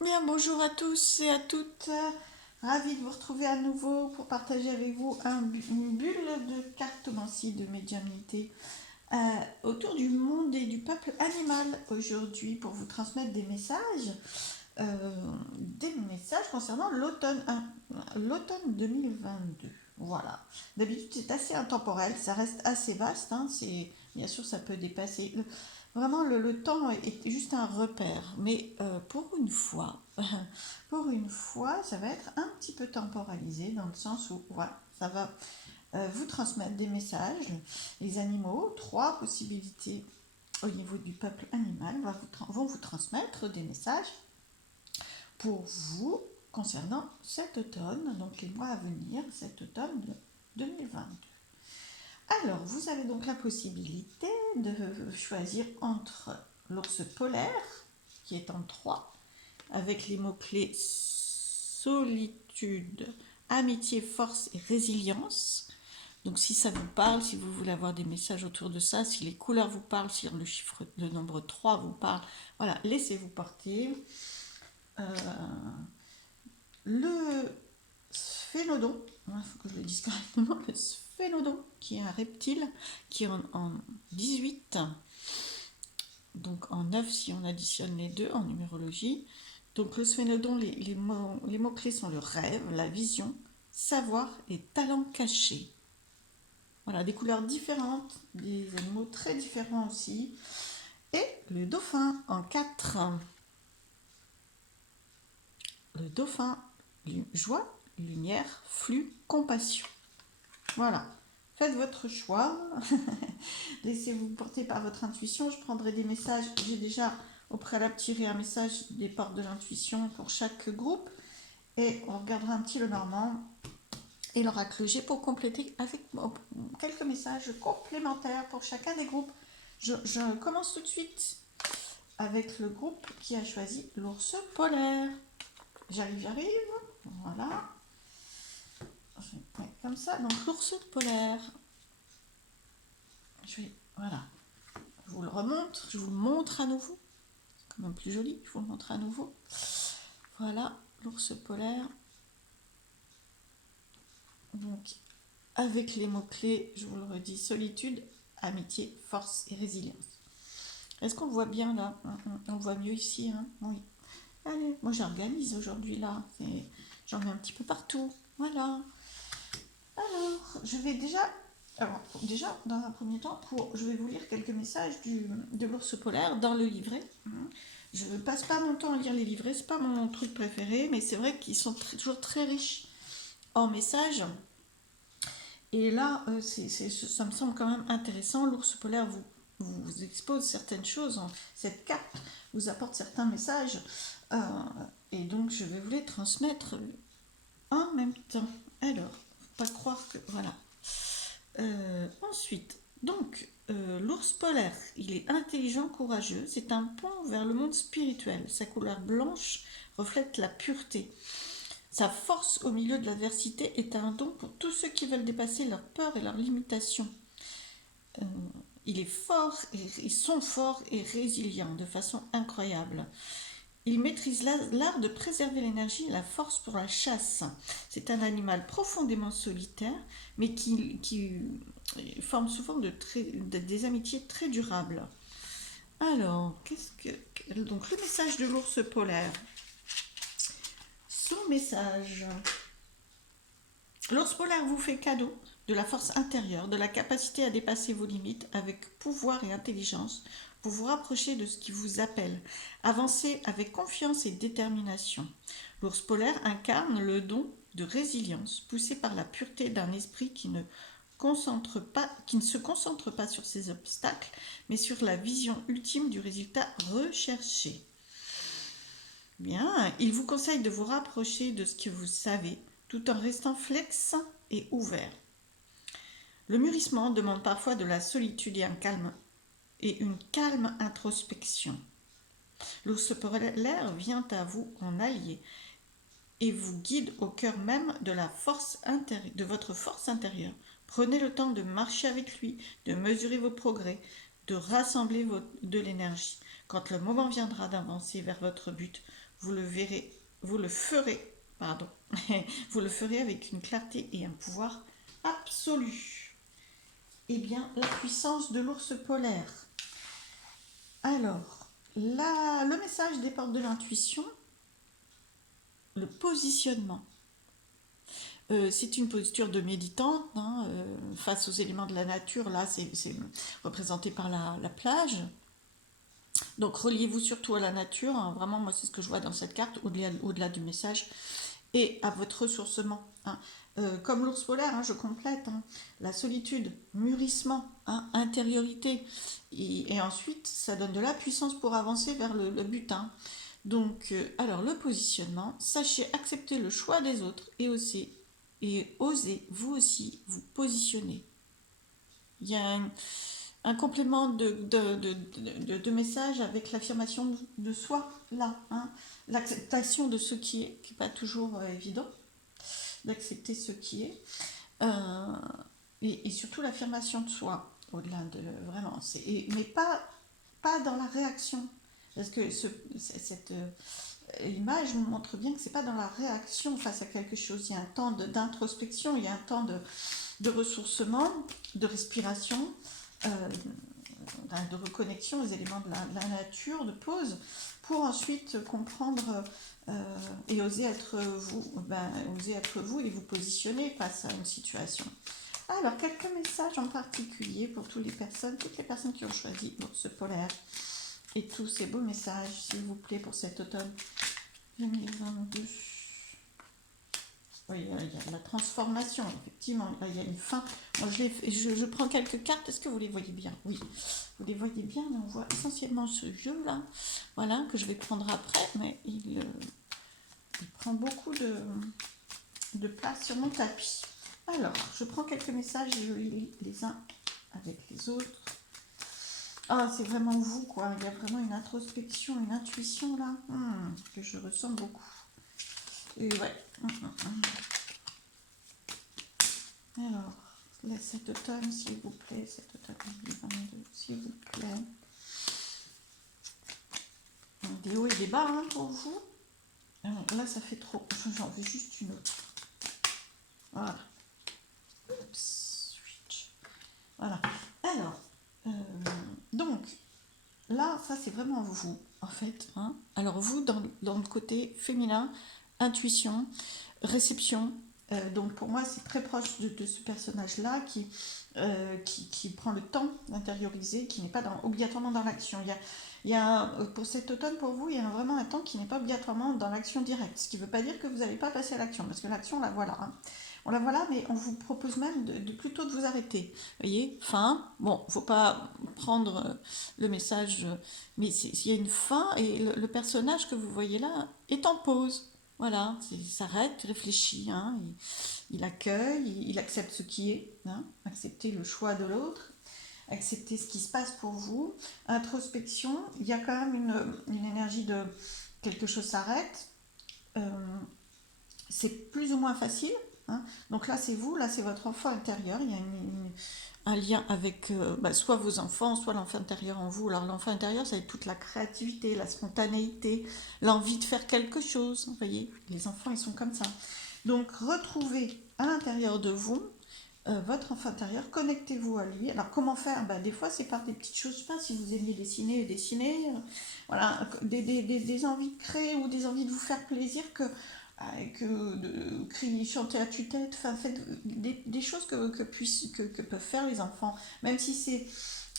Bien, bonjour à tous et à toutes. Ravie de vous retrouver à nouveau pour partager avec vous une bulle de cartomancie, de médiumnité autour du monde et du peuple animal aujourd'hui pour vous transmettre des messages concernant l'automne 2022. Voilà. D'habitude, c'est assez intemporel, ça reste assez vaste. Hein, bien sûr, ça peut dépasser. Vraiment, le temps est juste un repère. Mais pour une fois, ça va être un petit peu temporalisé dans le sens où, voilà, ça va vous transmettre des messages. Les animaux, trois possibilités au niveau du peuple animal vont vous transmettre des messages pour vous concernant cet automne, donc les mois à venir, cet automne 2022. Alors, vous avez donc la possibilité de choisir entre l'ours polaire, qui est en 3, avec les mots-clés solitude, amitié, force et résilience. Donc si ça vous parle, si vous voulez avoir des messages autour de ça, si les couleurs vous parlent, si le nombre 3 vous parle, voilà, laissez-vous porter. Le sphénodon, il faut que je le dise correctement, le sphénodon, qui est un reptile, qui est en 18, donc en 9 si on additionne les deux en numérologie. Donc le sphénodon, les mots-clés sont le rêve, la vision, savoir et talent caché. Voilà, des couleurs différentes, des animaux très différents aussi. Et le dauphin en 4. Le dauphin, joie, lumière, flux, compassion. Voilà, faites votre choix. Laissez-vous porter par votre intuition. Je prendrai des messages. J'ai déjà au préalable tiré un message des portes de l'intuition pour chaque groupe. Et on regardera un petit le normand et l'oracle G pour compléter avec quelques messages complémentaires pour chacun des groupes. Je commence tout de suite avec le groupe qui a choisi l'ours polaire. J'arrive. Voilà. Je vais mettre comme ça. Donc l'ours polaire. Voilà. Je vous le remonte. Je vous le montre à nouveau. C'est quand même plus joli. Je vous le montre à nouveau. Voilà, l'ours polaire. Donc, avec les mots-clés, je vous le redis, solitude, amitié, force et résilience. Est-ce qu'on voit bien là? On voit mieux ici, hein? Oui. Allez, moi j'organise aujourd'hui là. J'en mets un petit peu partout. Voilà. Alors, je vais déjà, dans un premier temps, je vais vous lire quelques messages de l'ours polaire dans le livret. Je ne passe pas mon temps à lire les livrets, c'est pas mon truc préféré, mais c'est vrai qu'ils sont toujours très riches en messages. Et là, ça me semble quand même intéressant. L'ours polaire vous expose certaines choses. Cette carte vous apporte certains messages. Euh, et donc, je vais vous les transmettre en même temps. Alors, faut pas croire que... Voilà. Ensuite, donc, l'ours polaire, il est intelligent, courageux. C'est un pont vers le monde spirituel. Sa couleur blanche reflète la pureté. Sa force au milieu de l'adversité est un don pour tous ceux qui veulent dépasser leurs peurs et leurs limitations. Ils sont forts et résilients de façon incroyable. Ils maîtrisent l'art de préserver l'énergie et la force pour la chasse. C'est un animal profondément solitaire, mais qui forme souvent des amitiés très durables. Alors, donc le message de l'ours polaire. Son message. L'ours polaire vous fait cadeau de la force intérieure, de la capacité à dépasser vos limites avec pouvoir et intelligence pour vous rapprocher de ce qui vous appelle. Avancez avec confiance et détermination. L'ours polaire incarne le don de résilience, poussé par la pureté d'un esprit qui ne se concentre pas sur ses obstacles, mais sur la vision ultime du résultat recherché. Bien, il vous conseille de vous rapprocher de ce que vous savez, tout en restant flex et ouvert. Le mûrissement demande parfois de la solitude et une calme introspection. L'ours polaire vient à vous en allié et vous guide au cœur même de votre force intérieure. Prenez le temps de marcher avec lui, de mesurer vos progrès, de rassembler de l'énergie. Quand le moment viendra d'avancer vers votre but, vous le verrez, vous le ferez, pardon, vous le ferez avec une clarté et un pouvoir absolu. Eh bien, la puissance de l'ours polaire. Alors, le message des portes de l'intuition, le positionnement. C'est une posture de méditante, hein, face aux éléments de la nature. Là, c'est représenté par la plage. Donc, reliez-vous surtout à la nature. Hein, vraiment, moi, c'est ce que je vois dans cette carte, au-delà du message, et à votre ressourcement. Hein. Comme l'ours polaire, hein, je complète, hein, la solitude, mûrissement, hein, intériorité. Et ensuite, ça donne de la puissance pour avancer vers le but. Hein. Donc, alors, le positionnement, sachez accepter le choix des autres et osez vous aussi vous positionner. Il y a un complément de message avec l'affirmation de soi, là, hein, l'acceptation de ce qui est pas toujours évident, d'accepter ce qui est, et surtout l'affirmation de soi, au-delà de vraiment, mais pas dans la réaction, parce que cette image nous montre bien que c'est pas dans la réaction face à quelque chose. Il y a un temps d'introspection, il y a un temps de ressourcement, de respiration, de reconnexion aux éléments de la nature, de pause, pour ensuite comprendre et oser être vous et vous positionner face à une situation. Alors, quelques messages en particulier pour toutes les personnes qui ont choisi l'ours polaire. Et tous ces beaux messages, s'il vous plaît, pour cet automne 2022. Oui, il y a de la transformation, effectivement. Là, il y a une fin. Moi, je prends quelques cartes. Est-ce que vous les voyez bien? Oui, vous les voyez bien. On voit essentiellement ce jeu-là, voilà, que je vais prendre après, mais il prend beaucoup de place sur mon tapis. Alors, je prends quelques messages et je les lis les uns avec les autres. Ah, c'est vraiment vous, quoi. Il y a vraiment une introspection, une intuition, là, que je ressens beaucoup. Et ouais. Alors, cet automne, s'il vous plaît, cet automne 2022, s'il vous plaît. Des hauts et des bas, hein, pour vous. Là, ça fait trop. J'en veux juste une autre. Voilà. Switch. Voilà. Alors, donc, là, ça, c'est vraiment vous, en fait. Hein. Alors, vous, dans le côté féminin, intuition, réception. Donc, pour moi, c'est très proche de ce personnage-là qui prend le temps d'intérioriser, qui n'est pas obligatoirement dans l'action. Pour cet automne, pour vous, il y a vraiment un temps qui n'est pas obligatoirement dans l'action directe. Ce qui ne veut pas dire que vous n'allez pas passer à l'action, parce que l'action, la voilà. Hein. On la voit là, mais on vous propose même plutôt de vous arrêter. Vous voyez, fin, bon, il ne faut pas prendre le message, mais il y a une fin, et le personnage que vous voyez là est en pause. Voilà, il s'arrête, réfléchit, hein, il accueille, il accepte ce qui est, hein, accepter le choix de l'autre, accepter ce qui se passe pour vous. Introspection, il y a quand même une énergie de quelque chose s'arrête. C'est plus ou moins facile. Hein. Donc là, c'est vous, là, c'est votre enfant intérieur. Il y a un lien avec soit vos enfants, soit l'enfant intérieur en vous. Alors l'enfant intérieur, ça va être toute la créativité, la spontanéité, l'envie de faire quelque chose. Vous voyez, les enfants, ils sont comme ça. Donc retrouvez à l'intérieur de vous votre enfant intérieur, connectez-vous à lui. Alors comment faire? Des fois c'est par des petites choses, je sais pas, si vous aimiez dessiner, voilà, des envies de créer ou des envies de vous faire plaisir de crier, chanter à tue-tête, enfin faites des choses que peuvent faire les enfants, même si c'est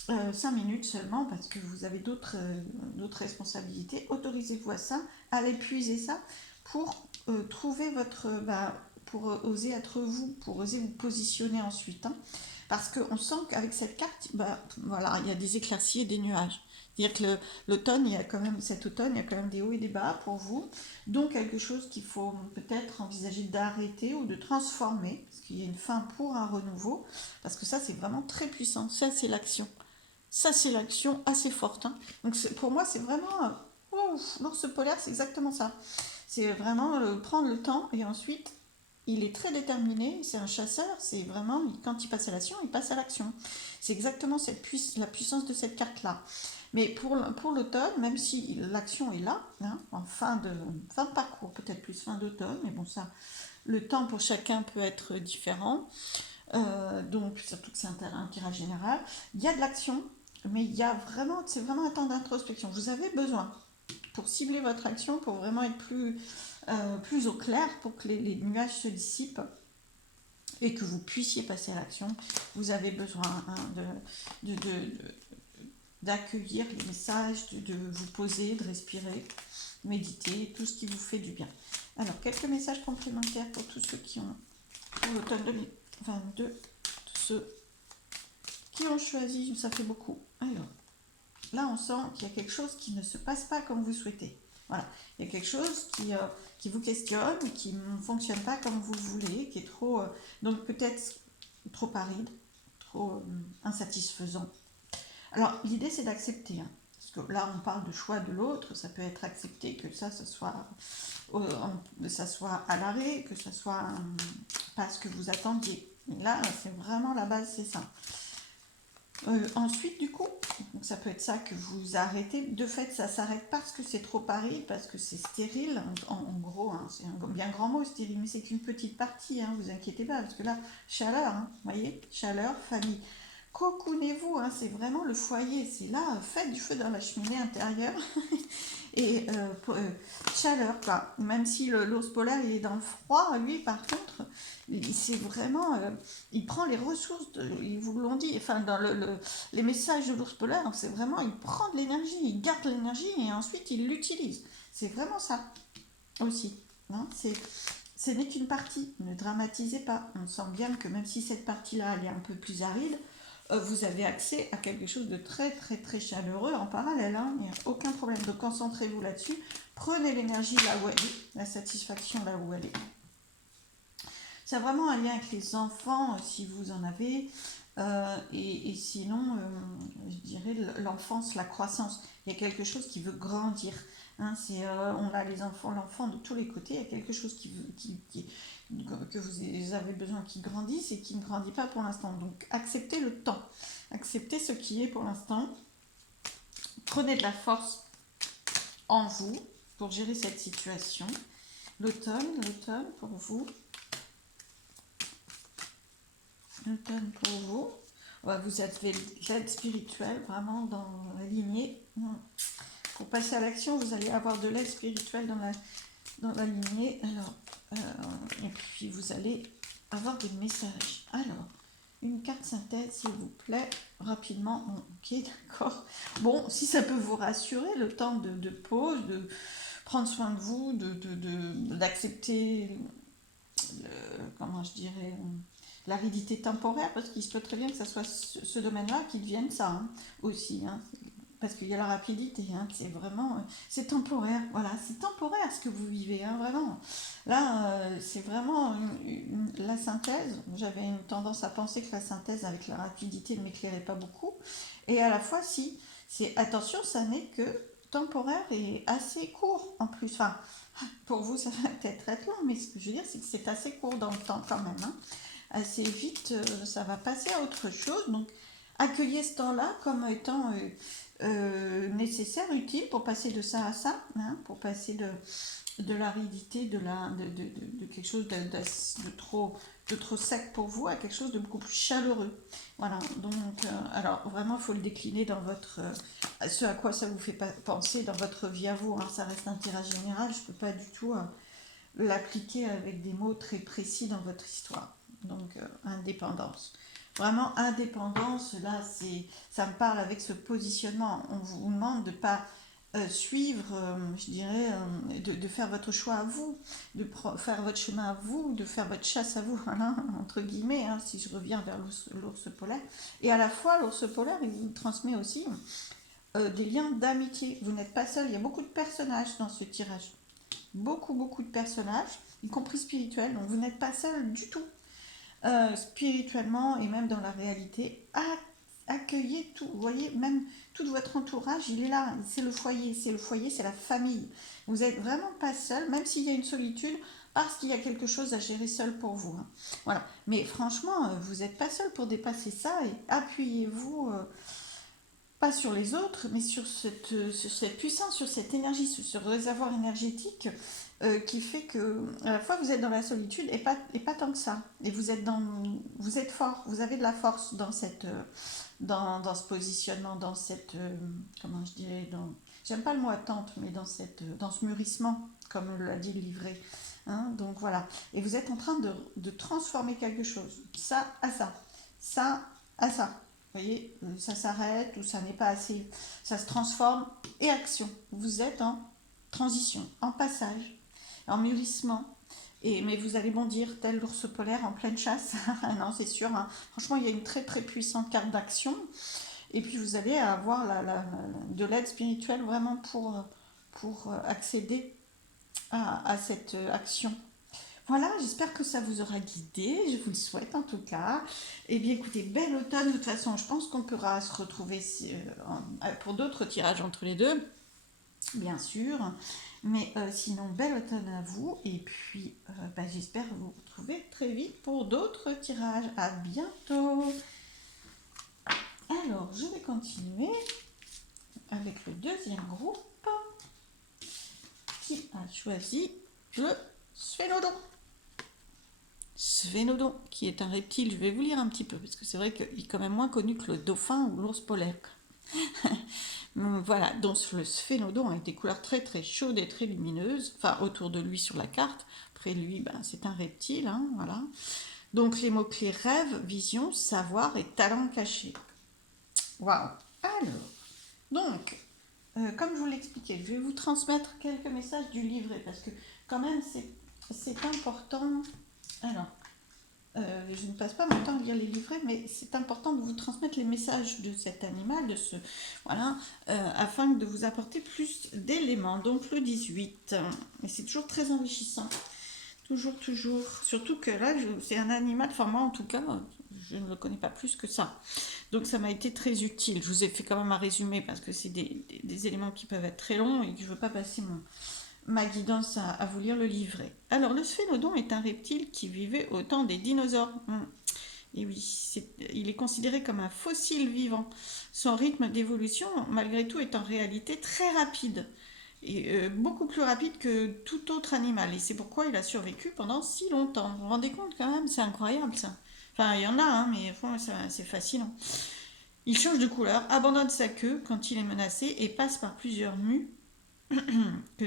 5 minutes seulement, parce que vous avez d'autres responsabilités. Autorisez-vous à ça, à l'épuiser ça, pour trouver pour oser être vous, pour oser vous positionner ensuite. Hein. Parce qu'on sent qu'avec cette carte, voilà, il y a des éclaircies et des nuages. C'est-à-dire que l'automne, cet automne, il y a quand même des hauts et des bas pour vous. Donc quelque chose qu'il faut peut-être envisager d'arrêter ou de transformer, parce qu'il y a une fin pour un renouveau, parce que ça, c'est vraiment très puissant. Ça, c'est l'action. Ça, c'est l'action assez forte. Hein. Donc pour moi, c'est vraiment... l'ours polaire, c'est exactement ça. C'est vraiment prendre le temps et ensuite il est très déterminé, c'est un chasseur, c'est vraiment, quand il passe à l'action, il passe à l'action. C'est exactement la puissance de cette carte-là. Mais pour l'automne, même si l'action est là, hein, en fin de parcours, peut-être plus fin d'automne, mais bon, ça, le temps pour chacun peut être différent. Donc, surtout que c'est un tirage général. Il y a de l'action, mais c'est vraiment un temps d'introspection. Vous avez besoin, pour cibler votre action, pour vraiment être plus au clair, pour que les nuages se dissipent et que vous puissiez passer à l'action, vous avez besoin hein, d'accueillir les messages, de vous poser, de respirer, méditer, tout ce qui vous fait du bien. Alors, quelques messages complémentaires pour tous ceux qui ont, pour l'automne 2022, ceux qui ont choisi, ça fait beaucoup. Alors, là, on sent qu'il y a quelque chose qui ne se passe pas comme vous souhaitez. Voilà, il y a quelque chose qui vous questionne, qui ne fonctionne pas comme vous voulez, qui est trop, donc peut-être trop aride, trop insatisfaisant. Alors, l'idée, c'est d'accepter. Hein, parce que là, on parle de choix de l'autre, ça peut être accepté que ça soit à l'arrêt, que ça soit pas ce que vous attendiez. Et là, c'est vraiment la base, c'est ça. Ensuite, du coup, donc ça peut être ça que vous arrêtez. De fait, ça s'arrête parce que c'est trop aride, parce que c'est stérile. En gros, hein, c'est un bien grand mot, stérile, mais c'est qu'une petite partie, hein, vous inquiétez pas, parce que là, chaleur, hein, voyez, chaleur, famille. Cocoonez-vous, hein, c'est vraiment le foyer, c'est là, faites du feu dans la cheminée intérieure. Et chaleur, quoi. Même si l'ours polaire, il est dans le froid, lui, par contre, c'est vraiment... il prend les ressources, ils vous l'ont dit, enfin, dans les messages de l'ours polaire, c'est vraiment, il prend de l'énergie, il garde l'énergie et ensuite il l'utilise. C'est vraiment ça, aussi. Hein, ce n'est qu'une partie, ne dramatisez pas. On sent bien que même si cette partie-là, elle est un peu plus aride, vous avez accès à quelque chose de très très très chaleureux en parallèle, hein, il n'y a aucun problème, donc concentrez-vous là-dessus, prenez l'énergie là où elle est, la satisfaction là où elle est. Ça a vraiment un lien avec les enfants, si vous en avez, et sinon, je dirais l'enfance, la croissance, il y a quelque chose qui veut grandir. Hein, on a l'enfant de tous les côtés, il y a quelque chose que vous avez besoin qui grandisse et qui ne grandit pas pour l'instant. Donc acceptez le temps, acceptez ce qui est pour l'instant, prenez de la force en vous pour gérer cette situation. L'automne pour vous. L'automne pour vous. Ouais, vous avez l'aide spirituelle vraiment dans la lignée. Pour passer à l'action, vous allez avoir de l'aide spirituelle dans la lignée. Alors, et puis vous allez avoir des messages. Alors, une carte synthèse, s'il vous plaît, rapidement. Ok, d'accord. Bon, si ça peut vous rassurer, le temps de pause, de prendre soin de vous, d'accepter, comment je dirais, l'aridité temporaire, parce qu'il se peut très bien que ça soit ce domaine-là qui devienne ça hein, aussi. Hein, parce qu'il y a la rapidité, hein, c'est vraiment, c'est temporaire, voilà, c'est temporaire ce que vous vivez, hein, vraiment. Là, c'est vraiment la synthèse. J'avais une tendance à penser que la synthèse avec la rapidité ne m'éclairait pas beaucoup, et à la fois, si, attention, ça n'est que temporaire et assez court en plus. Enfin, pour vous, ça va peut-être être long, mais ce que je veux dire, c'est que c'est assez court dans le temps quand même. Hein. Assez vite, ça va passer à autre chose. Donc, accueillez ce temps-là comme étant nécessaire, utile pour passer de ça à ça, hein, pour passer de l'aridité, de quelque chose de trop sec pour vous à quelque chose de beaucoup plus chaleureux. Voilà, donc, alors vraiment, il faut le décliner dans ce à quoi ça vous fait penser dans votre vie à vous. Hein, ça reste un tirage général, je ne peux pas du tout l'appliquer avec des mots très précis dans votre histoire. Donc, indépendance. Vraiment, indépendance, là, ça me parle avec ce positionnement. On vous demande de ne pas suivre, je dirais, de faire votre choix à vous, de faire votre chemin à vous, de faire votre chasse à vous, voilà, entre guillemets, hein, si je reviens vers l'ours polaire. Et à la fois, l'ours polaire, il vous transmet aussi des liens d'amitié. Vous n'êtes pas seul, il y a beaucoup de personnages dans ce tirage. Beaucoup de personnages, y compris spirituels, donc vous n'êtes pas seul du tout. Spirituellement et même dans la réalité, accueillez tout. Vous voyez, même tout votre entourage, il est là. C'est le foyer, c'est la famille. Vous n'êtes vraiment pas seul, même s'il y a une solitude, parce qu'il y a quelque chose à gérer seul pour vous, hein. Voilà. Mais franchement, vous n'êtes pas seul pour dépasser ça et appuyez-vous. Pas sur les autres, mais sur cette puissance, sur cette énergie, sur ce réservoir énergétique qui fait que à la fois vous êtes dans la solitude et pas tant que ça. Et vous êtes fort, vous avez de la force dans dans ce positionnement, dans cette, comment je dirais, j'aime pas le mot attente, mais dans ce mûrissement, comme l'a dit le livret. Hein, donc voilà. Et vous êtes en train de transformer quelque chose. Ça à ça. Ça à ça. Vous voyez, ça s'arrête ou ça n'est pas assez. Ça se transforme et action. Vous êtes en transition, en passage, en mûrissement. Mais vous allez bondir tel l'ours polaire en pleine chasse. Non, c'est sûr, hein. Franchement, il y a une très très puissante carte d'action. Et puis vous allez avoir de l'aide spirituelle vraiment pour accéder à cette action. Voilà, j'espère que ça vous aura guidé, je vous le souhaite en tout cas. Eh bien écoutez, bel automne, de toute façon, je pense qu'on pourra se retrouver pour d'autres tirages entre les deux, bien sûr. Mais sinon, bel automne à vous, et puis j'espère vous retrouver très vite pour d'autres tirages. À bientôt. Alors, je vais continuer avec le deuxième groupe qui a choisi le sphénodon. Sphénodon, qui est un reptile, je vais vous lire un petit peu, parce que c'est vrai qu'il est quand même moins connu que le dauphin ou l'ours polaire. Voilà, donc le sphénodon avec des couleurs très très chaudes et très lumineuses, enfin autour de lui sur la carte, près de lui, c'est un reptile, hein, voilà. Donc les mots-clés rêve, vision, savoir et talent caché. Waouh. Alors, donc, comme je vous l'expliquais, je vais vous transmettre quelques messages du livret, parce que quand même c'est important. Alors, je ne passe pas mon temps à lire les livrets, mais c'est important de vous transmettre les messages de cet animal, voilà, afin de vous apporter plus d'éléments. Donc le 18, et c'est toujours très enrichissant, toujours, toujours. Surtout que là, c'est un animal, enfin moi en tout cas, je ne le connais pas plus que ça. Donc ça m'a été très utile. Je vous ai fait quand même un résumé parce que c'est des éléments qui peuvent être très longs et que je ne veux pas passer ma guidance à vous lire le livret. Alors, le sphénodon est un reptile qui vivait au temps des dinosaures. Et oui, il est considéré comme un fossile vivant. Son rythme d'évolution, malgré tout, est en réalité très rapide. Et beaucoup plus rapide que tout autre animal. Et c'est pourquoi il a survécu pendant si longtemps. Vous vous rendez compte quand même, c'est incroyable ça. Enfin, il y en a, hein, mais c'est fascinant. Il change de couleur, abandonne sa queue quand il est menacé et passe par plusieurs mues que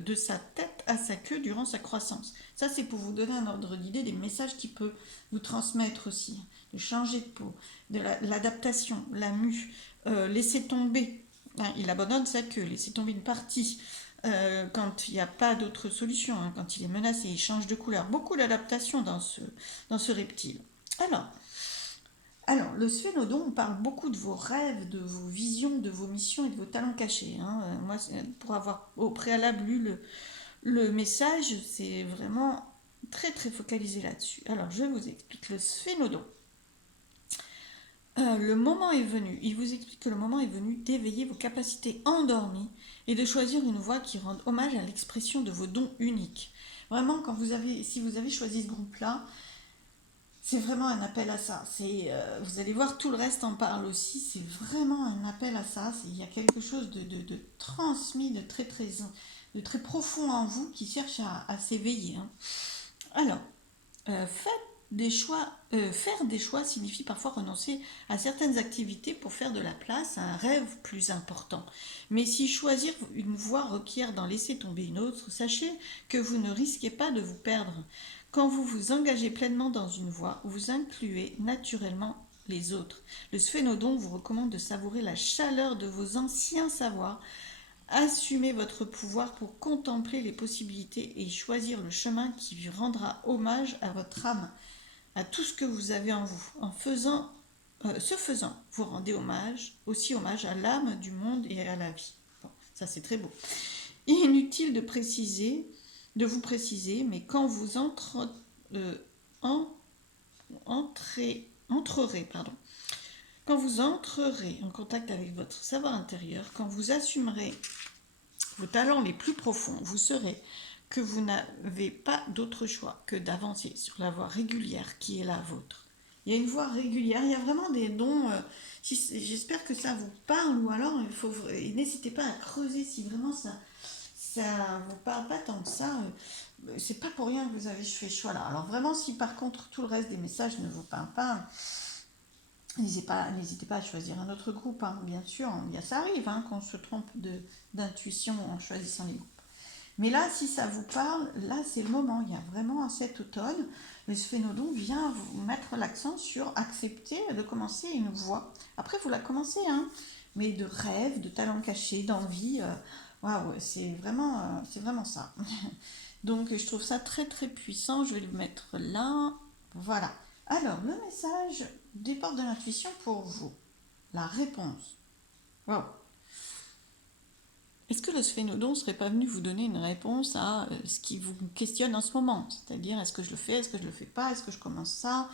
de sa tête à sa queue durant sa croissance. Ça, c'est pour vous donner un ordre d'idée des messages qu'il peut vous transmettre aussi. De changer de peau, de l'adaptation, la mue, laisser tomber. Hein, il abandonne sa queue, laisser tomber une partie. Quand il n'y a pas d'autre solution, hein, quand il est menacé, il change de couleur. Beaucoup d'adaptation dans ce reptile. Alors, le sphénodon, on parle beaucoup de vos rêves, de vos visions, de vos missions et de vos talents cachés, hein. Moi, pour avoir au préalable lu le message, c'est vraiment très très focalisé là-dessus. Alors, je vous explique le sphénodon. Le moment est venu, il vous explique que le moment est venu d'éveiller vos capacités endormies et de choisir une voie qui rende hommage à l'expression de vos dons uniques. Vraiment, si vous avez choisi ce groupe-là, c'est vraiment un appel à ça. Vous allez voir, tout le reste en parle aussi. C'est vraiment un appel à ça. Il y a quelque chose de transmis, de très profond en vous qui cherche à s'éveiller, hein. Alors, faire des choix signifie parfois renoncer à certaines activités pour faire de la place à un rêve plus important. Mais si choisir une voie requiert d'en laisser tomber une autre, sachez que vous ne risquez pas de vous perdre. Quand vous vous engagez pleinement dans une voie, vous incluez naturellement les autres. Le sphénodon vous recommande de savourer la chaleur de vos anciens savoirs. Assumez votre pouvoir pour contempler les possibilités et choisir le chemin qui rendra hommage à votre âme, à tout ce que vous avez en vous. Ce faisant, vous rendez aussi hommage à l'âme du monde et à la vie. Bon, ça c'est très beau. Inutile de vous préciser, mais quand vous entrerez Quand vous entrerez en contact avec votre savoir intérieur, quand vous assumerez vos talents les plus profonds, vous saurez que vous n'avez pas d'autre choix que d'avancer sur la voie régulière qui est la vôtre. Il y a une voie régulière, il y a vraiment des dons. J'espère que ça vous parle, ou alors n'hésitez pas à creuser si vraiment ça vous parle pas tant que ça. C'est pas pour rien que vous avez fait ce choix-là. Alors vraiment, si par contre tout le reste des messages ne vous parle pas, n'hésitez pas à choisir un autre groupe, hein, bien sûr. Ça arrive hein, qu'on se trompe d'intuition en choisissant les groupes. Mais là, si ça vous parle, là c'est le moment. Il y a vraiment cet automne, le sphénodon vient vous mettre l'accent sur accepter de commencer une voie. Après, vous la commencez, hein, mais de rêve, de talent caché, d'envie. Waouh, c'est vraiment ça. Donc, je trouve ça très très puissant. Je vais le mettre là. Voilà. Alors, le message des portes de l'intuition pour vous. La réponse. Wow. Est-ce que le sphénodon ne serait pas venu vous donner une réponse à ce qui vous questionne en ce moment? C'est-à-dire, est-ce que je le fais, est-ce que je le fais pas, est-ce que je commence ça?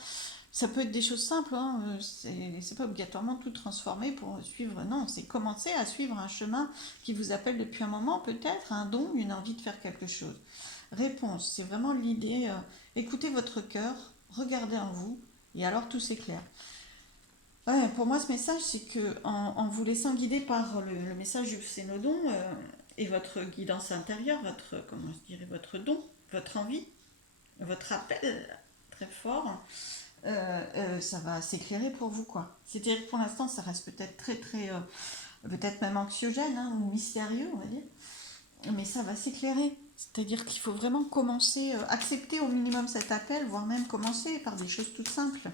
Ça peut être des choses simples, hein. C'est pas obligatoirement tout transformer pour suivre. Non, c'est commencer à suivre un chemin qui vous appelle depuis un moment, peut-être, un don, une envie de faire quelque chose. Réponse, c'est vraiment l'idée, écoutez votre cœur, regardez en vous, et alors tout s'éclaire. Ouais, pour moi, ce message, c'est que en vous laissant guider par le message du Cénodon et votre guidance intérieure, comment je dirais, votre don, votre envie, votre appel très fort, ça va s'éclairer pour vous, quoi. C'est-à-dire que pour l'instant, ça reste peut-être très, peut-être même anxiogène hein, ou mystérieux, on va dire, mais ça va s'éclairer. C'est-à-dire qu'il faut vraiment commencer, accepter au minimum cet appel, voire même commencer par des choses toutes simples.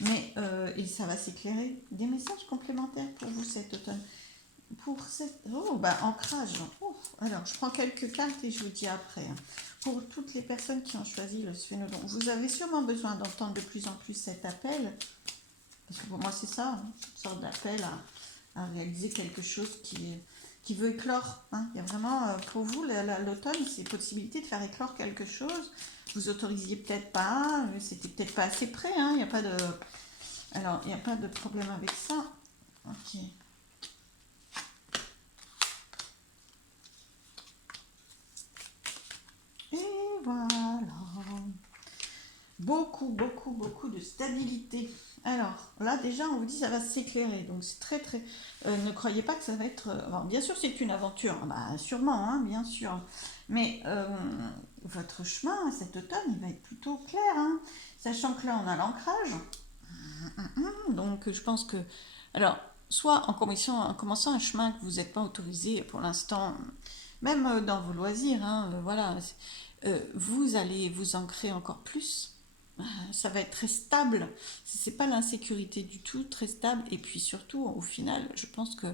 Mais et ça va s'éclairer. Des messages complémentaires pour vous cet automne. Pour cette... Oh, bah ancrage. Oh, alors, je prends quelques cartes et je vous dis après. Hein. Pour toutes les personnes qui ont choisi le sphénodon, vous avez sûrement besoin d'entendre de plus en plus cet appel. Parce que pour moi, c'est ça, hein, une sorte d'appel à réaliser quelque chose qui veut éclore. Hein. Il y a vraiment, pour vous, l'automne, c'est possibilité de faire éclore quelque chose. Vous autorisiez peut-être pas, c'était peut-être pas assez près. Hein. Il n'y a pas de, alors, il n'y a pas de problème avec ça. Ok. Et voilà. Beaucoup de stabilité. Alors, là, déjà, on vous dit ça va s'éclairer. Donc, c'est très. Ne croyez pas que ça va être. Bon, bien sûr, c'est une aventure. Bah, sûrement, hein, bien sûr. Mais votre chemin, cet automne, il va être plutôt clair. Hein, sachant que là, on a l'ancrage. Donc, je pense que. Alors, soit en commençant un chemin que vous n'êtes pas autorisé pour l'instant, même dans vos loisirs, hein, voilà, vous allez vous ancrer encore plus. Ça va être très stable. C'est pas l'insécurité du tout, très stable. Et puis surtout, au final, je pense que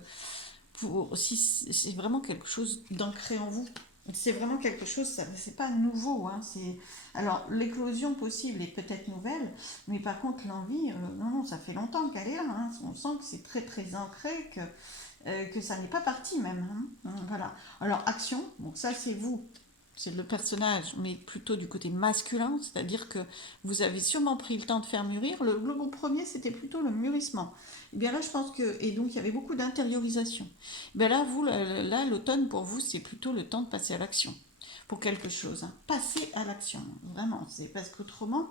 si c'est vraiment quelque chose d'ancré en vous. C'est vraiment quelque chose, c'est pas nouveau. Hein, alors, l'éclosion possible est peut-être nouvelle, mais par contre, l'envie, non, ça fait longtemps qu'elle est là. Hein, on sent que c'est très ancré, que ça n'est pas parti même. Hein, voilà. Alors, action, donc ça, c'est vous. C'est le personnage, mais plutôt du côté masculin, c'est-à-dire que vous avez sûrement pris le temps de faire mûrir. Le premier, c'était plutôt le mûrissement. Et bien là, je pense que... Et donc, il y avait beaucoup d'intériorisation. Et bien là, là, l'automne, pour vous, c'est plutôt le temps de passer à l'action. Pour quelque chose. Hein. Passer à l'action. Vraiment. C'est parce qu'autrement,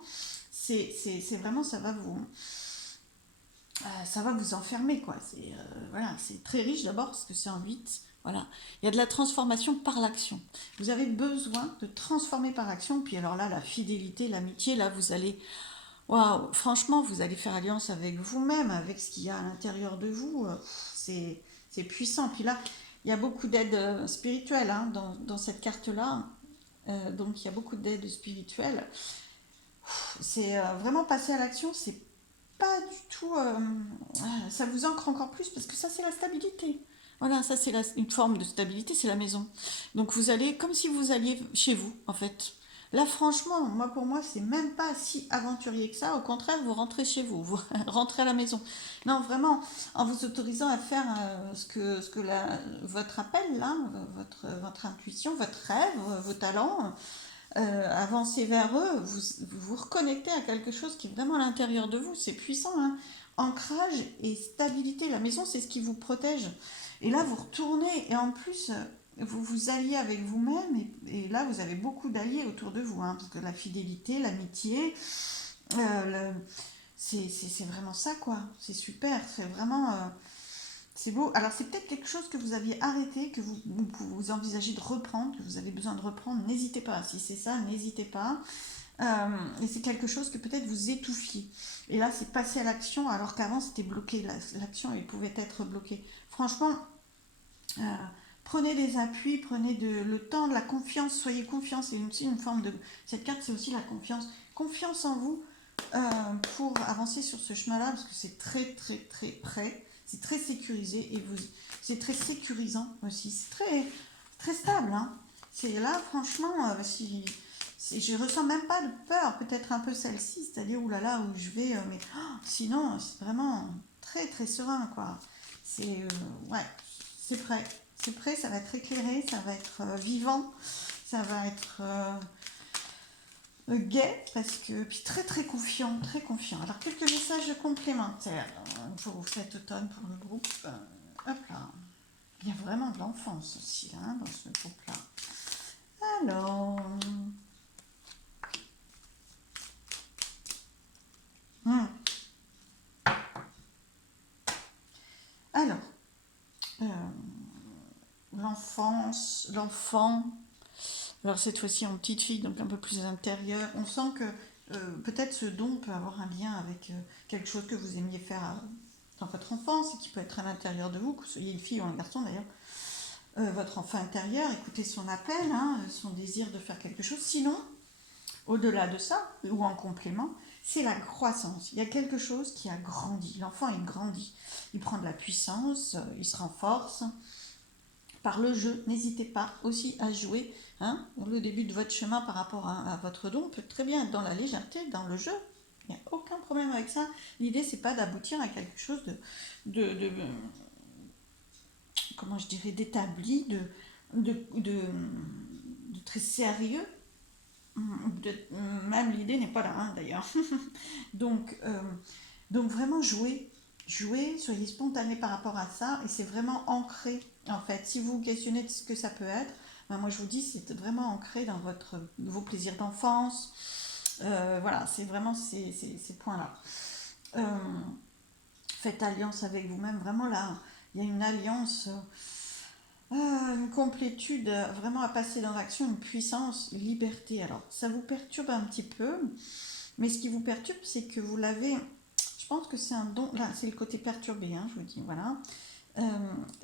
c'est vraiment, ça va vous enfermer, quoi. Voilà, c'est très riche d'abord, parce que c'est en 8. Voilà. Il y a de la transformation par l'action. Vous avez besoin de transformer par l'action. Puis alors là, la fidélité, l'amitié, là, vous allez... Waouh, franchement, vous allez faire alliance avec vous-même, avec ce qu'il y a à l'intérieur de vous. C'est puissant. Puis là, il y a beaucoup d'aide spirituelle hein, dans cette carte-là. Donc, il y a beaucoup d'aide spirituelle. C'est vraiment passer à l'action, c'est pas du tout... ça vous ancre encore plus parce que ça, c'est la stabilité. Voilà, ça, c'est une forme de stabilité, c'est la maison. Donc, vous allez, comme si vous alliez chez vous, en fait. Là, franchement, pour moi, c'est même pas si aventurier que ça. Au contraire, vous rentrez chez vous, vous rentrez à la maison. Non, vraiment, en vous autorisant à faire votre appel, là, votre intuition, votre rêve, vos talents, avancer vers eux, vous reconnectez à quelque chose qui est vraiment à l'intérieur de vous. C'est puissant, hein. ancrage et stabilité. La maison, c'est ce qui vous protège. Et là, vous retournez et en plus, vous vous alliez avec vous-même et là, vous avez beaucoup d'alliés autour de vous, hein, parce que la fidélité, l'amitié, c'est vraiment ça, quoi. C'est super, c'est vraiment... c'est beau. Alors, c'est peut-être quelque chose que vous aviez arrêté, que vous envisagez de reprendre, que vous avez besoin de reprendre. N'hésitez pas. Si c'est ça, n'hésitez pas. Et c'est quelque chose que peut-être vous étouffiez. Et là, c'est passer à l'action, alors qu'avant, c'était bloqué. L'action, il pouvait être bloqué. Franchement, euh, prenez des appuis, prenez le temps, de la confiance, soyez confiance. C'est aussi une forme de... Cette carte, c'est aussi la confiance. Confiance en vous pour avancer sur ce chemin-là, parce que c'est très, très, très prêt. C'est très sécurisé et c'est très sécurisant aussi. C'est très, très stable. Hein. C'est là, franchement, je ressens même pas de peur, peut-être un peu celle-ci, c'est-à-dire oulala, où je vais, mais sinon, c'est vraiment très, très serein, quoi. Ouais, c'est prêt. C'est prêt, ça va être éclairé, ça va être vivant, ça va être gai, parce que, puis très, très confiant, très confiant. Alors, quelques messages complémentaires pour cet automne, pour le groupe. Hop là. Il y a vraiment de l'enfance aussi, hein, dans ce groupe-là. Alors... Alors, euh, l'enfant, alors cette fois-ci en petite fille, donc un peu plus intérieur, on sent que peut-être ce don peut avoir un lien avec quelque chose que vous aimiez faire dans votre enfance et qui peut être à l'intérieur de vous, que vous soyez une fille ou un garçon d'ailleurs. Votre enfant intérieur, écoutez son appel, hein, son désir de faire quelque chose. Sinon, au-delà de ça, ou en complément, c'est la croissance. Il y a quelque chose qui a grandi. L'enfant, il grandit. Il prend de la puissance, il se renforce. Par le jeu, n'hésitez pas aussi à jouer. Hein, le début de votre chemin par rapport à votre don peut très bien être dans la légèreté, dans le jeu. Il n'y a aucun problème avec ça. L'idée, c'est pas d'aboutir à quelque chose de comment je dirais, d'établi, de très sérieux. Même l'idée n'est pas là, hein, d'ailleurs. donc, euh, donc vraiment jouer, soyez spontané par rapport à ça, et c'est vraiment ancré, en fait. Si vous vous questionnez de ce que ça peut être, ben moi je vous dis, c'est vraiment ancré dans vos plaisirs d'enfance. Voilà, c'est vraiment ces points-là. Euh, Faites alliance avec vous-même, vraiment là, il y a une alliance... une complétude, vraiment à passer dans l'action, une puissance, une liberté. Alors, ça vous perturbe un petit peu, mais ce qui vous perturbe, c'est que vous l'avez. Je pense que c'est un don. Là, c'est le côté perturbé, hein, je vous dis, voilà. Euh,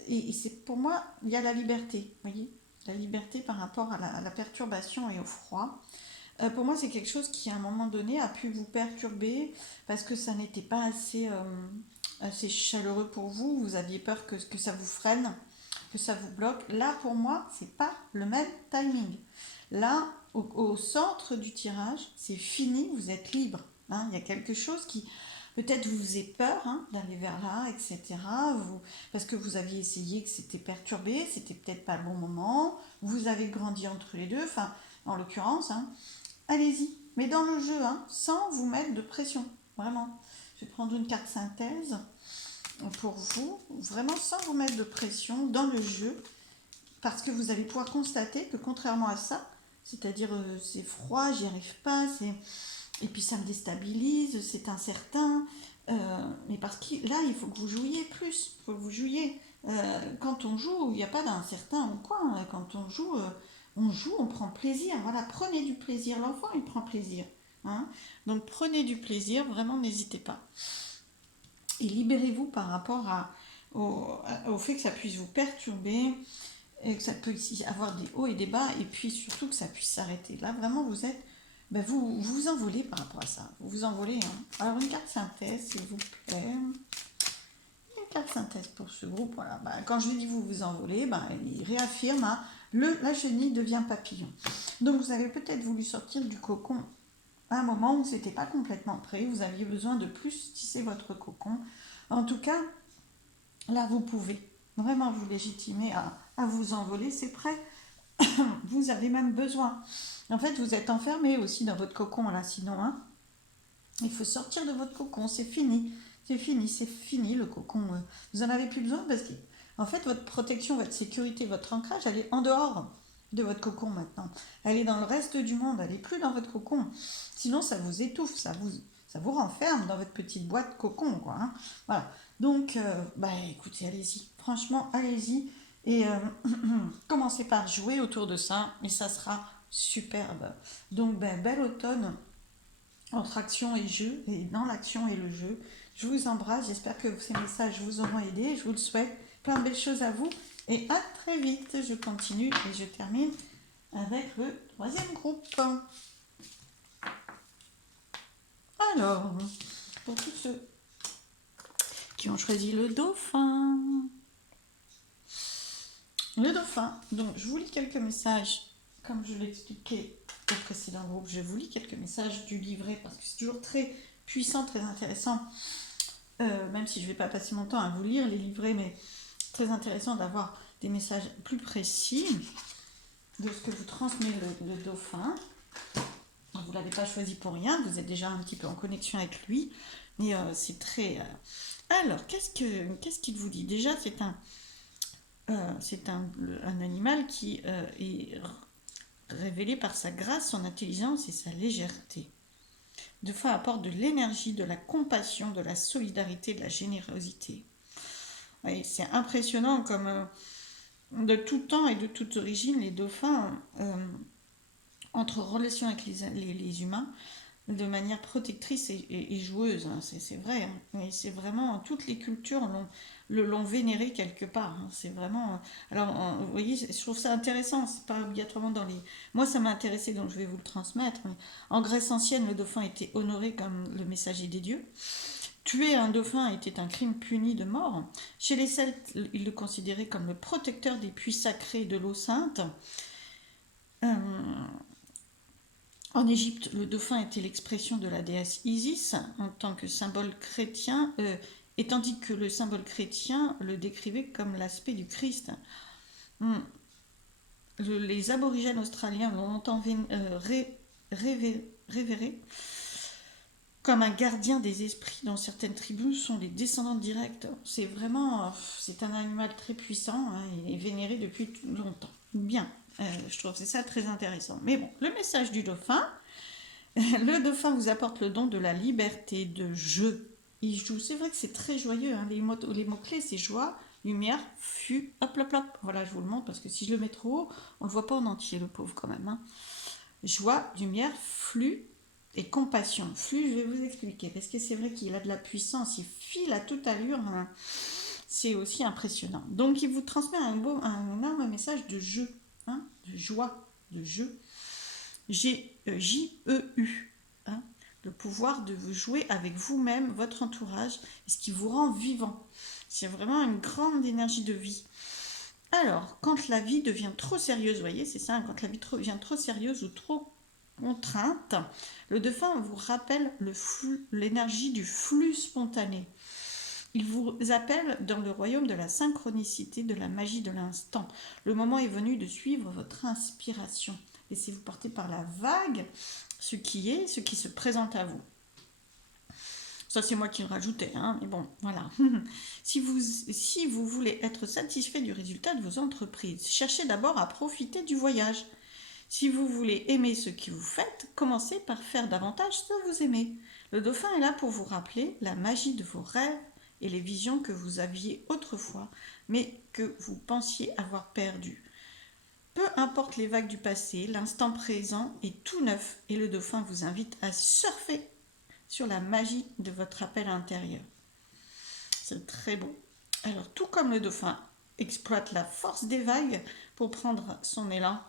et c'est pour moi, il y a la liberté, vous voyez, la liberté par rapport à la perturbation et au froid. Pour moi, c'est quelque chose qui, à un moment donné, a pu vous perturber parce que ça n'était pas assez chaleureux pour vous. Vous aviez peur que ça vous freine, que ça vous bloque. Là, pour moi, c'est pas le même timing. Là, au centre du tirage, c'est fini, vous êtes libre. Hein. Il y a quelque chose qui peut-être vous faisait peur, hein, d'aller vers là, etc. Parce que vous aviez essayé, que c'était perturbé, c'était peut-être pas le bon moment. Vous avez grandi entre les deux, enfin, en l'occurrence. Hein. Allez-y, mais dans le jeu, hein, sans vous mettre de pression. Vraiment. Je vais prendre une carte synthèse pour vous, vraiment sans vous mettre de pression dans le jeu, parce que vous allez pouvoir constater que contrairement à ça, c'est-à-dire c'est froid, j'y arrive pas, et puis ça me déstabilise, c'est incertain, mais parce que là il faut que vous jouiez plus, il faut que vous jouiez. Quand on joue, il n'y a pas d'incertain ou quoi, hein. Quand on joue, on prend plaisir, voilà, prenez du plaisir, l'enfant il prend plaisir. Hein. Donc prenez du plaisir, vraiment n'hésitez pas. Et libérez-vous par rapport au fait que ça puisse vous perturber, et que ça peut avoir des hauts et des bas, et puis surtout que ça puisse s'arrêter. Là, vraiment, vous êtes... Ben vous envolez par rapport à ça. Vous vous envolez. Hein. Alors, une carte synthèse, s'il vous plaît. Une carte synthèse pour ce groupe. Voilà. Ben, quand je dis vous vous envolez, ben, il réaffirme, hein, la chenille devient papillon. Donc, vous avez peut-être voulu sortir du cocon à un moment où c'était pas complètement prêt. Vous aviez besoin de plus tisser votre cocon. En tout cas, là, vous pouvez vraiment vous légitimer à vous envoler. C'est prêt. Vous avez même besoin. En fait, vous êtes enfermé aussi dans votre cocon, là, sinon. Hein. Il faut sortir de votre cocon, c'est fini. c'est fini le cocon. Vous en avez plus besoin parce que, en fait, votre protection, votre sécurité, votre ancrage, elle est en dehors de votre cocon maintenant. Elle est dans le reste du monde, elle n'est plus dans votre cocon. Sinon, ça vous étouffe, ça vous renferme dans votre petite boîte cocon, quoi. Hein. Voilà. Donc, bah écoutez, allez-y. Franchement, allez-y. Et commencez par jouer autour de ça, et ça sera superbe. Donc, ben, bel automne entre action et jeu, et dans l'action et le jeu. Je vous embrasse, j'espère que ces messages vous auront aidé, je vous le souhaite. Plein de belles choses à vous, et à très vite. Je continue et je termine avec le troisième groupe. Alors, pour tous ceux qui ont choisi le dauphin. Le dauphin, donc je vous lis quelques messages, comme je l'expliquais au précédent groupe, je vous lis quelques messages du livret, parce que c'est toujours très puissant, très intéressant, même si je ne vais pas passer mon temps à vous lire les livrets, mais très intéressant d'avoir des messages plus précis de ce que vous transmet le dauphin. Vous ne l'avez pas choisi pour rien, vous êtes déjà un petit peu en connexion avec lui, mais c'est très... Alors, qu'est-ce qu'il vous dit? Déjà, c'est un animal qui est révélé par sa grâce, son intelligence et sa légèreté. De fois apporte de l'énergie, de la compassion, de la solidarité, de la générosité. Oui, c'est impressionnant comme de tout temps et de toute origine, les dauphins entrent en relation avec les humains de manière protectrice et joueuse, hein. C'est vrai, hein. Et c'est vraiment, toutes les cultures l'ont vénéré quelque part, hein. C'est vraiment... Alors, vous voyez, je trouve ça intéressant, c'est pas obligatoirement dans les... Moi, ça m'a intéressé, donc je vais vous le transmettre. Mais en Grèce ancienne, le dauphin était honoré comme le messager des dieux. Tuer un dauphin était un crime puni de mort. Chez les Celtes, ils le considéraient comme le protecteur des puits sacrés de l'eau sainte. En Égypte, le dauphin était l'expression de la déesse Isis en tant que symbole chrétien, et tandis que le symbole chrétien le décrivait comme l'aspect du Christ. Les aborigènes australiens l'ont longtemps révéré comme un gardien des esprits dont certaines tribus sont les descendants directs. C'est vraiment, c'est un animal très puissant, hein, et vénéré depuis longtemps. Bien, je trouve ça très intéressant. Mais bon, le message du dauphin, le dauphin vous apporte le don de la liberté de jeu. Il joue, c'est vrai que c'est très joyeux, hein. Les mots-clés, c'est joie, lumière, flux, hop, hop, hop. Voilà, je vous le montre parce que si je le mets trop haut, on le voit pas en entier, le pauvre quand même, hein. Joie, lumière, flux et compassion. Flux, je vais vous expliquer, parce que c'est vrai qu'il a de la puissance, il file à toute allure, hein. C'est aussi impressionnant. Donc, il vous transmet un énorme message de jeu, hein, de joie, de jeu. J-E-U, hein, le pouvoir de vous jouer avec vous-même, votre entourage, et ce qui vous rend vivant. C'est vraiment une grande énergie de vie. Alors, quand la vie devient trop sérieuse, vous voyez, c'est ça, hein, quand la vie devient trop sérieuse ou trop contrainte, le dauphin vous rappelle l'énergie du flux spontané. Il vous appelle dans le royaume de la synchronicité, de la magie de l'instant. Le moment est venu de suivre votre inspiration. Laissez-vous porter par la vague, ce qui se présente à vous. Ça, c'est moi qui le rajoutais, hein, mais bon, voilà. Si vous voulez être satisfait du résultat de vos entreprises, cherchez d'abord à profiter du voyage. Si vous voulez aimer ce que vous faites, commencez par faire davantage ce que vous aimez. Le dauphin est là pour vous rappeler la magie de vos rêves et les visions que vous aviez autrefois, mais que vous pensiez avoir perdues. Peu importe les vagues du passé, l'instant présent est tout neuf et le dauphin vous invite à surfer sur la magie de votre appel intérieur. C'est très beau. Alors, tout comme le dauphin exploite la force des vagues pour prendre son élan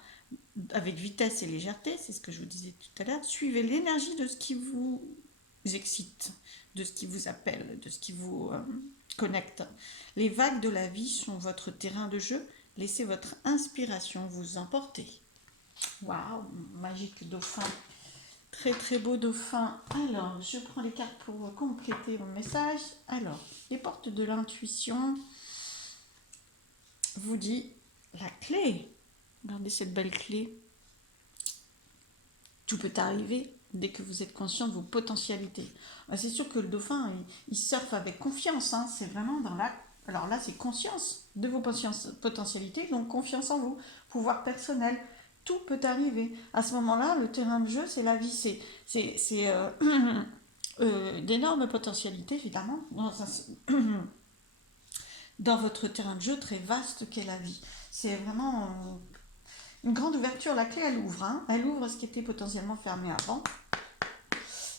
avec vitesse et légèreté, c'est ce que je vous disais tout à l'heure, suivez l'énergie de ce qui vous excite, de ce qui vous appelle, de ce qui vous connecte. Les vagues de la vie sont votre terrain de jeu. Laissez votre inspiration vous emporter. Waouh, magique dauphin. Très très beau dauphin. Alors, je prends les cartes pour compléter mon message. Alors, les portes de l'intuition vous dit la clé. Regardez cette belle clé. Tout peut arriver. dès que vous êtes conscient de vos potentialités. C'est sûr que le dauphin, il surfe avec confiance, hein, c'est vraiment dans la... Alors là, c'est conscience de vos potentialités, donc confiance en vous, pouvoir personnel, tout peut arriver. À ce moment-là, le terrain de jeu, c'est la vie, c'est d'énormes potentialités, évidemment, dans votre terrain de jeu très vaste qu'est la vie. C'est vraiment une grande ouverture. La clé, elle ouvre. Hein. Elle ouvre ce qui était potentiellement fermé avant.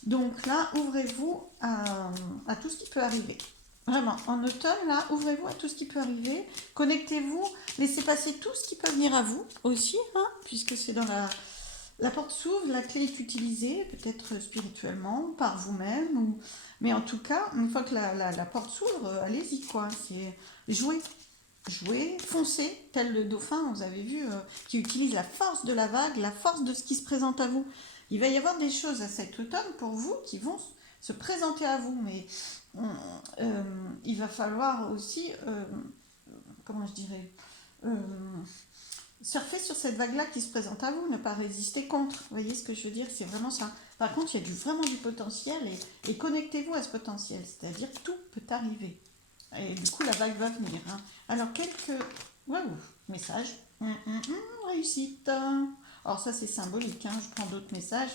Donc là, ouvrez-vous à tout ce qui peut arriver. Vraiment, en automne, là, ouvrez-vous à tout ce qui peut arriver. Connectez-vous, laissez passer tout ce qui peut venir à vous aussi, hein, puisque c'est dans la porte s'ouvre, la clé est utilisée, peut-être spirituellement, par vous-même, mais en tout cas, une fois que la porte s'ouvre, allez-y, quoi. C'est jouer. Jouer, foncer, tel le dauphin, vous avez vu, qui utilise la force de la vague, la force de ce qui se présente à vous. Il va y avoir des choses à cet automne pour vous qui vont se présenter à vous, mais il va falloir aussi, comment je dirais, surfer sur cette vague-là qui se présente à vous, ne pas résister contre. Vous voyez ce que je veux dire? C'est vraiment ça. Par contre, il y a vraiment du potentiel et connectez-vous à ce potentiel, c'est-à-dire que tout peut arriver. Et du coup, la vague va venir. Hein. Alors, quelques messages. Réussite. Alors, ça, c'est symbolique. Hein. Je prends d'autres messages.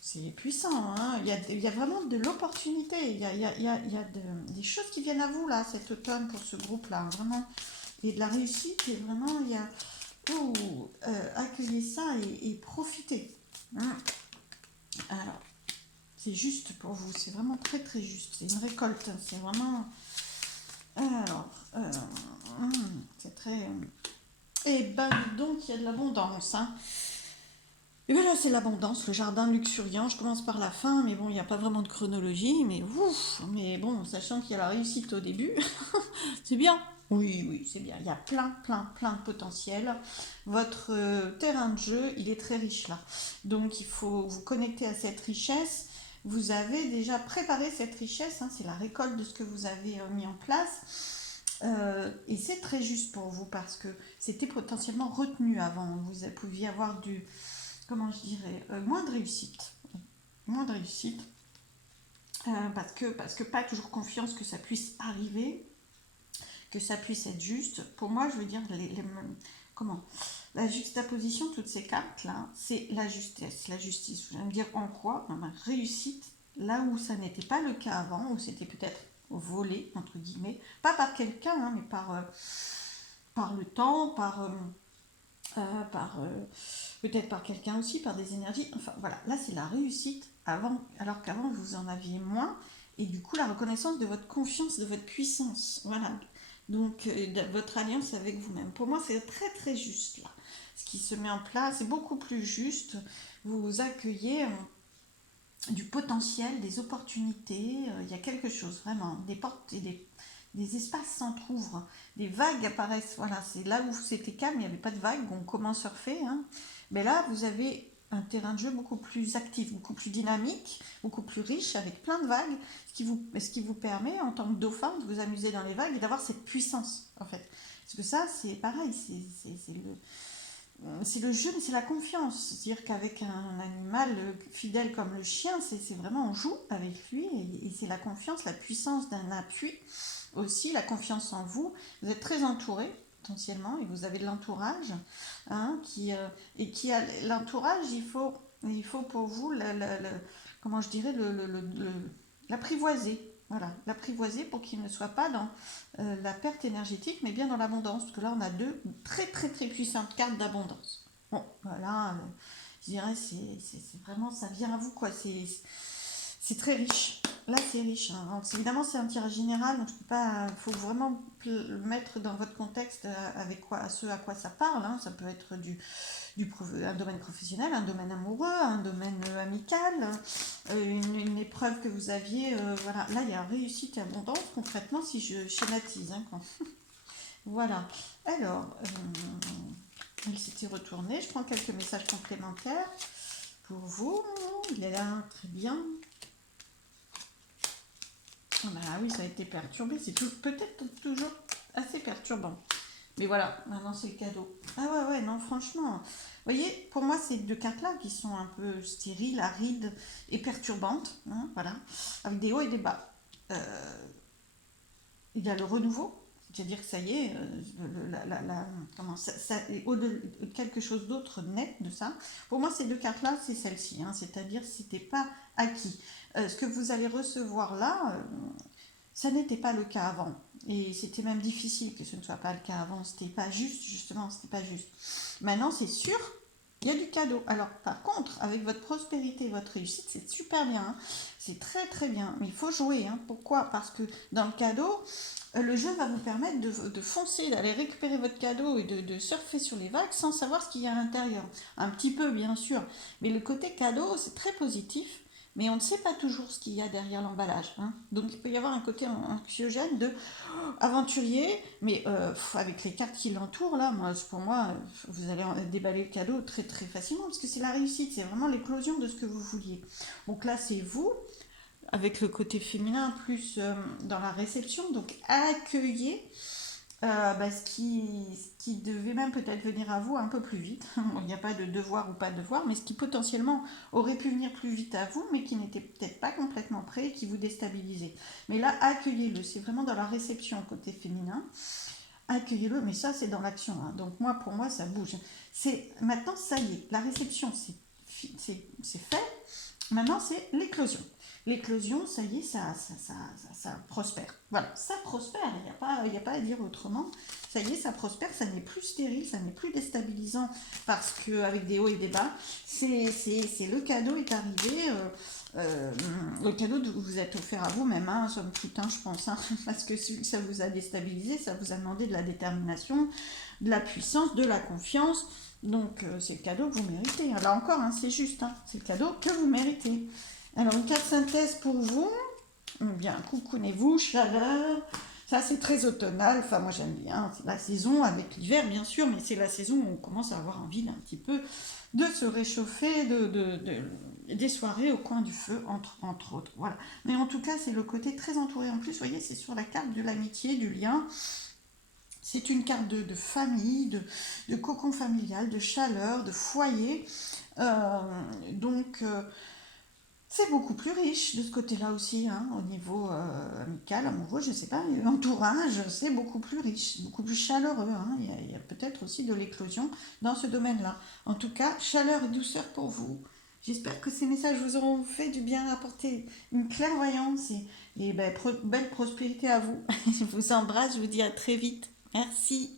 C'est puissant. Hein. Il y a vraiment de l'opportunité. Il y a des choses qui viennent à vous, là, cet automne, pour ce groupe-là. Vraiment. Et de la réussite. Et vraiment, il y a... accueillez ça et profitez. Hein. Alors, c'est juste pour vous. C'est vraiment très, très juste. C'est une récolte. C'est vraiment... Alors, c'est très... Eh ben, donc, il y a de l'abondance. Hein. Et bien là, c'est l'abondance, le jardin luxuriant. Je commence par la fin, mais bon, il n'y a pas vraiment de chronologie. Mais ouf, mais bon, sachant qu'il y a la réussite au début, c'est bien. Oui, c'est bien. Il y a plein de potentiel. Votre terrain de jeu, il est très riche là. Donc, il faut vous connecter à cette richesse. Vous avez déjà préparé cette richesse, hein, c'est la récolte de ce que vous avez mis en place. Et c'est très juste pour vous parce que c'était potentiellement retenu avant. Vous pouviez avoir comment je dirais, moins de réussite. Moins de réussite. Parce que pas toujours confiance que ça puisse arriver, que ça puisse être juste. Pour moi, je veux dire, comment la juxtaposition, toutes ces cartes-là, c'est la justesse, la justice. Vous allez me dire en quoi? Réussite, là où ça n'était pas le cas avant, où c'était peut-être volé, entre guillemets, pas par quelqu'un, hein, mais par le temps, peut-être par quelqu'un aussi, par des énergies. Enfin voilà, là c'est la réussite, alors qu'avant vous en aviez moins, et du coup la reconnaissance de votre confiance, de votre puissance. Voilà. Donc, votre alliance avec vous-même. Pour moi, c'est très très juste là. Ce qui se met en place, c'est beaucoup plus juste. Vous accueillez du potentiel, des opportunités. Il y a quelque chose, vraiment. Des portes et des espaces s'entr'ouvrent. Des vagues apparaissent. Voilà, c'est là où c'était calme, il n'y avait pas de vagues. On commence à surfer. Hein. Mais là, vous avez un terrain de jeu beaucoup plus actif, beaucoup plus dynamique, beaucoup plus riche, avec plein de vagues, ce qui vous permet, en tant que dauphin, de vous amuser dans les vagues et d'avoir cette puissance, en fait. Parce que ça, c'est pareil, c'est le jeu, mais c'est la confiance. C'est-à-dire qu'avec un animal fidèle comme le chien, c'est vraiment, on joue avec lui, et c'est la confiance, la puissance d'un appui, aussi la confiance en vous. Vous êtes très entouré, potentiellement, et vous avez de l'entourage, hein, et qui a l'entourage, il faut pour vous comment je dirais l'apprivoiser. Voilà, l'apprivoiser pour qu'il ne soit pas dans la perte énergétique, mais bien dans l'abondance. Parce que là, on a deux très très très puissantes cartes d'abondance. Bon, voilà, je dirais, c'est vraiment, ça vient à vous, quoi. C'est très riche. Là, c'est riche. Hein. Donc, évidemment, c'est un tirage général, donc je peux pas. Il faut vraiment le mettre dans votre contexte avec à quoi ça parle. Hein. Ça peut être un domaine professionnel, un domaine amoureux, un domaine amical, une épreuve que vous aviez. Voilà. Là, il y a réussite et abondance, concrètement, si je schématise. Hein, voilà. Alors, il s'était retourné. Je prends quelques messages complémentaires pour vous. Il est là, très bien. Bah oui, ça a été perturbé. C'est peut-être toujours assez perturbant. Mais voilà, maintenant c'est le cadeau. Ah ouais, ouais, non, franchement. Vous voyez, pour moi, ces deux cartes-là qui sont un peu stériles, arides et perturbantes, hein, voilà, avec des hauts et des bas. Il y a le renouveau, c'est-à-dire que ça y est, comment, au-delà de quelque chose d'autre net de ça. Pour moi, ces deux cartes-là, c'est celle-ci, hein, c'est-à-dire que c'était pas acquis. Ce que vous allez recevoir là, ça n'était pas le cas avant. Et c'était même difficile que ce ne soit pas le cas avant. C'était pas juste, justement, c'était pas juste. Maintenant, c'est sûr, il y a du cadeau. Alors, par contre, avec votre prospérité, votre réussite, c'est super bien, hein. C'est très très bien. Mais il faut jouer, hein. Pourquoi? Parce que dans le cadeau, le jeu va vous permettre de foncer, d'aller récupérer votre cadeau et de surfer sur les vagues sans savoir ce qu'il y a à l'intérieur. Un petit peu, bien sûr. Mais le côté cadeau, c'est très positif. Mais on ne sait pas toujours ce qu'il y a derrière l'emballage, hein. Donc il peut y avoir un côté anxiogène de aventurier, mais avec les cartes qui l'entourent, là, moi, pour moi, vous allez déballer le cadeau très très facilement, parce que c'est la réussite, c'est vraiment l'éclosion de ce que vous vouliez. Donc là, c'est vous, avec le côté féminin, plus dans la réception, donc accueillez ce qui devait même peut-être venir à vous un peu plus vite. Il n'y a pas de devoir ou pas de devoir, mais ce qui potentiellement aurait pu venir plus vite à vous, mais qui n'était peut-être pas complètement prêt et qui vous déstabilisait. Mais là, accueillez-le. C'est vraiment dans la réception côté féminin. Accueillez-le, mais ça, c'est dans l'action, hein. Donc moi, pour moi, ça bouge. Maintenant, ça y est, la réception, c'est fait. Maintenant, c'est l'éclosion. L'éclosion, ça y est, ça prospère. Voilà, ça prospère, il n'y a pas à dire autrement. Ça y est, ça prospère, ça n'est plus stérile, ça n'est plus déstabilisant parce qu'avec des hauts et des bas, le cadeau est arrivé. Le cadeau que vous êtes offert à vous-même, hein, somme toute, hein, je pense, hein, parce que ça vous a déstabilisé, ça vous a demandé de la détermination, de la puissance, de la confiance. Donc c'est le cadeau que vous méritez. Là encore, hein, c'est juste, hein, c'est le cadeau que vous méritez. Alors une carte synthèse pour vous. Bien, coucounez-vous, chaleur. Ça c'est très automnal. Enfin moi j'aime bien. C'est la saison avec l'hiver bien sûr, mais c'est la saison où on commence à avoir envie d'un petit peu de se réchauffer, des soirées au coin du feu, entre autres. Voilà. Mais en tout cas, c'est le côté très entouré. En plus, vous voyez, c'est sur la carte de l'amitié, du lien. C'est une carte de famille, de cocon familial, de chaleur, de foyer. Euh, donc, c'est beaucoup plus riche de ce côté-là aussi, hein, au niveau amical, amoureux, je ne sais pas, entourage, c'est beaucoup plus riche, beaucoup plus chaleureux, hein. Il y a peut-être aussi de l'éclosion dans ce domaine-là. En tout cas, chaleur et douceur pour vous. J'espère que ces messages vous auront fait du bien, apporté une clairvoyance et belle prospérité à vous. Je vous embrasse, je vous dis à très vite. Merci.